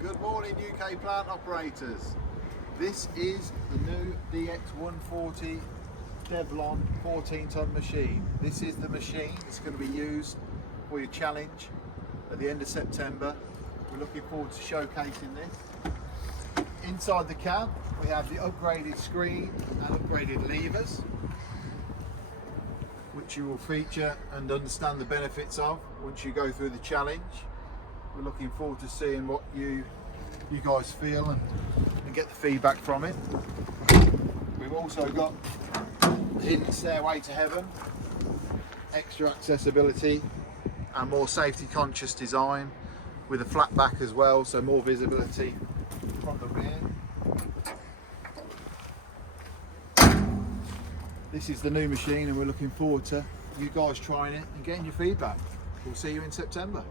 Good morning UK plant operators. This is the new DX140 Develon 14-ton machine. This is the machine that's going to be used for your challenge at the end of September. We're looking forward to showcasing this. Inside the cab we have the upgraded screen and upgraded levers, which you will feature and understand the benefits of once you go through the challenge. We're looking forward to seeing what you guys feel and get the feedback from it. We've also got the hidden stairway to heaven, extra accessibility and more safety conscious design with a flat back as well, so more visibility from the rear. This is the new machine and we're looking forward to you guys trying it and getting your feedback. We'll see you in September.